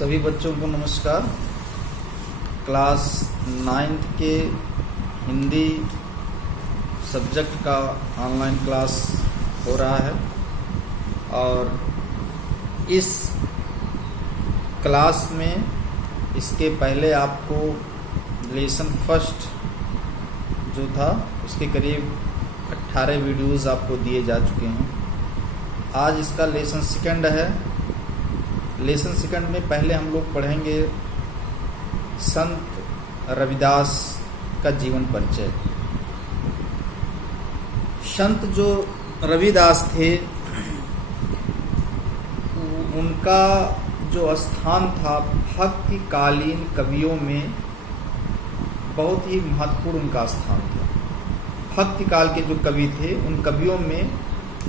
सभी बच्चों को नमस्कार। क्लास 9th के हिंदी सब्जेक्ट का ऑनलाइन क्लास हो रहा है और इस क्लास में इसके पहले आपको लेसन फर्स्ट जो था उसके करीब 18 वीडियोज़ आपको दिए जा चुके हैं। आज इसका लेसन सेकंड है। लेसन सेकंड में पहले हम लोग पढ़ेंगे संत रविदास का जीवन परिचय। संत जो रविदास थे उनका जो स्थान था भक्तिकालीन कवियों में बहुत ही महत्वपूर्ण उनका स्थान था। भक्ति काल के जो कवि थे उन कवियों में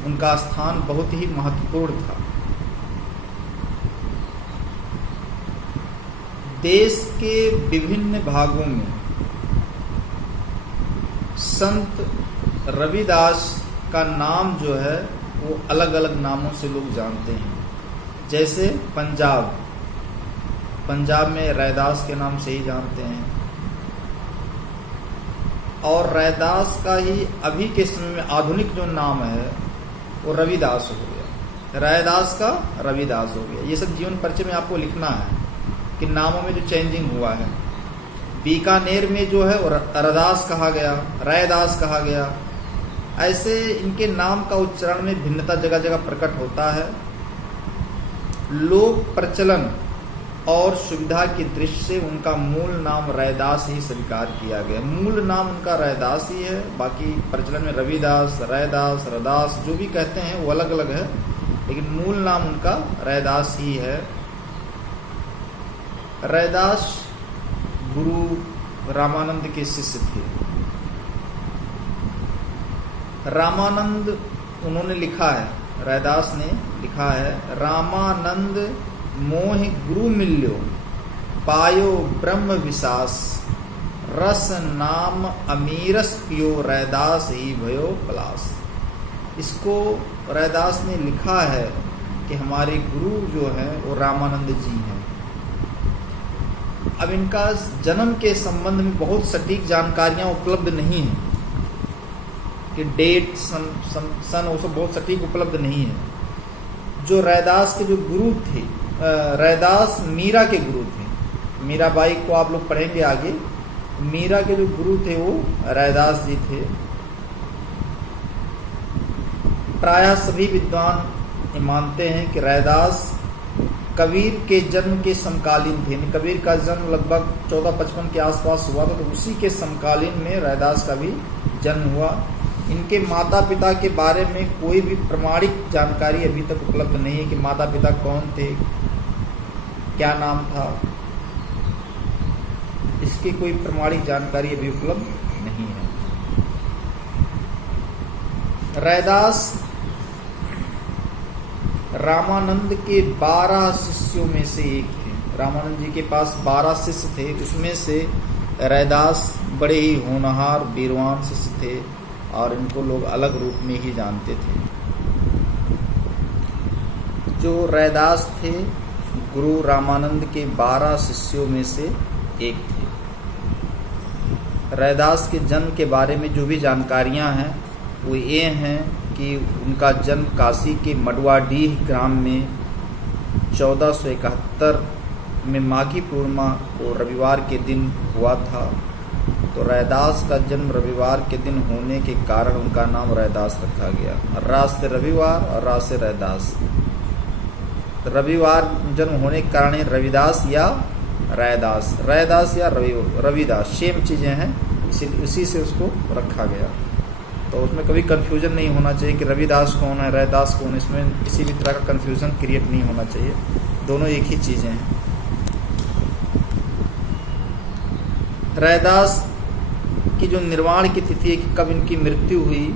उनका स्थान बहुत ही महत्वपूर्ण था। देश के विभिन्न भागों में संत रविदास का नाम जो है वो अलग अलग नामों से लोग जानते हैं। जैसे पंजाब में रैदास के नाम से ही जानते हैं और रैदास का ही अभी के समय में आधुनिक जो नाम है वो रविदास हो गया। रैदास का रविदास हो गया। ये सब जीवन परिचय में आपको लिखना है कि नामों में जो चेंजिंग हुआ है। बीकानेर में जो है रदास कहा गया, रैदास कहा गया। ऐसे इनके नाम का उच्चारण में भिन्नता जगह जगह प्रकट होता है। लोक प्रचलन और सुविधा की दृष्टि से उनका मूल नाम रैदास ही स्वीकार किया गया। मूल नाम उनका रैदास ही है। बाकी प्रचलन में रविदास, रैदास, रदास जो भी कहते हैं वो अलग अलग है, लेकिन मूल नाम उनका रैदास ही है। रैदास गुरु रामानंद के शिष्य थे। रामानंद उन्होंने लिखा है, रैदास ने लिखा है, रामानंद मोहि गुरु मिल्यो पायो ब्रह्म विशास रस नाम अमीरस पियो रैदास ही भयो पलास। इसको रैदास ने लिखा है कि हमारे गुरु जो है वो रामानंद जी हैं। अब इनका जन्म के संबंध में बहुत सटीक जानकारियां उपलब्ध नहीं है कि डेट सन वो सब बहुत सटीक उपलब्ध नहीं है। जो रैदास के जो गुरु थे, रैदास मीरा के गुरु थे। मीराबाई को आप लोग पढ़ेंगे आगे। मीरा के जो गुरु थे वो रैदास जी थे। प्रायः सभी विद्वान मानते हैं कि रैदास कबीर के जन्म के समकालीन थे। कबीर का जन्म लगभग 1455 के आसपास हुआ था, तो उसी के समकालीन में रैदास का भी जन्म हुआ। इनके माता पिता के बारे में कोई भी प्रमाणिक जानकारी अभी तक उपलब्ध नहीं है कि माता पिता कौन थे, क्या नाम था। इसकी कोई प्रमाणिक जानकारी अभी उपलब्ध नहीं है। रैदास रामानंद के 12 शिष्यों में से एक थे। रामानंद जी के पास 12 शिष्य थे, उसमें से रैदास बड़े ही होनहार वीरवान शिष्य थे और इनको लोग अलग रूप में ही जानते थे। जो रैदास थे गुरु रामानंद के 12 शिष्यों में से एक थे। रैदास के जन्म के बारे में जो भी जानकारियां हैं वो ये हैं कि उनका जन्म काशी के मडवाडीह ग्राम में 1471 में माघी पूर्णिमा को रविवार के दिन हुआ था। तो रैदास का जन्म रविवार के दिन होने के कारण उनका नाम रैदास रखा गया। रात से रविवार और रात से रैदास। रविवार जन्म होने के कारण रविदास या रैदास, रैदास या रविदास सेम चीज़ें हैं, इसी से उसको रखा गया। तो उसमें कभी कन्फ्यूजन नहीं होना चाहिए कि रविदास कौन है, रैदास कौन है। इसमें किसी भी तरह का कन्फ्यूजन क्रिएट नहीं होना चाहिए। दोनों एक ही चीज़ें हैं। रैदास की जो निर्वाण की तिथि है कि कब इनकी मृत्यु हुई,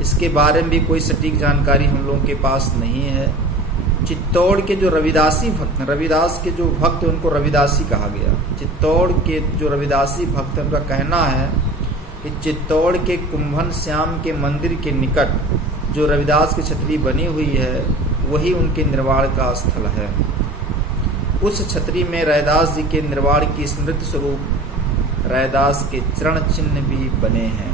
इसके बारे में भी कोई सटीक जानकारी हम लोगों के पास नहीं है। चित्तौड़ के जो रविदासी भक्त हैं, रविदास के जो भक्त हैं उनको रविदासी कहा गया। चित्तौड़ के जो रविदासी भक्त हैं उनका कहना है कि चित्तौड़ के कुंभन श्याम के मंदिर के निकट जो रविदास की छतरी बनी हुई है वही उनके निर्वाण का स्थल है। उस छतरी में रैदास जी के निर्वाण की स्मृति स्वरूप रैदास के चरण चिन्ह भी बने हैं।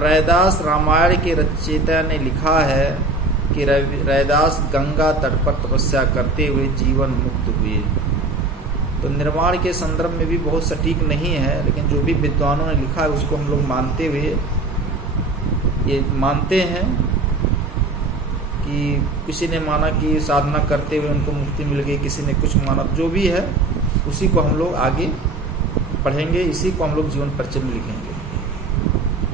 रैदास रामायण के रचयिता ने लिखा है कि रैदास गंगा तट पर तपस्या करते हुए जीवन मुक्त हुए। तो निर्वाण के संदर्भ में भी बहुत सटीक नहीं है, लेकिन जो भी विद्वानों ने लिखा है उसको हम लोग मानते हुए ये मानते हैं कि किसी ने माना कि साधना करते हुए उनको मुक्ति मिल गई, किसी ने कुछ माना, जो भी है उसी को हम लोग आगे पढ़ेंगे, इसी को हम लोग जीवन परिचय में लिखेंगे।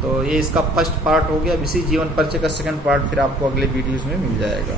तो ये इसका फर्स्ट पार्ट हो गया। अब इसी जीवन परिचय का सेकंड पार्ट फिर आपको अगले वीडियोज़ में मिल जाएगा।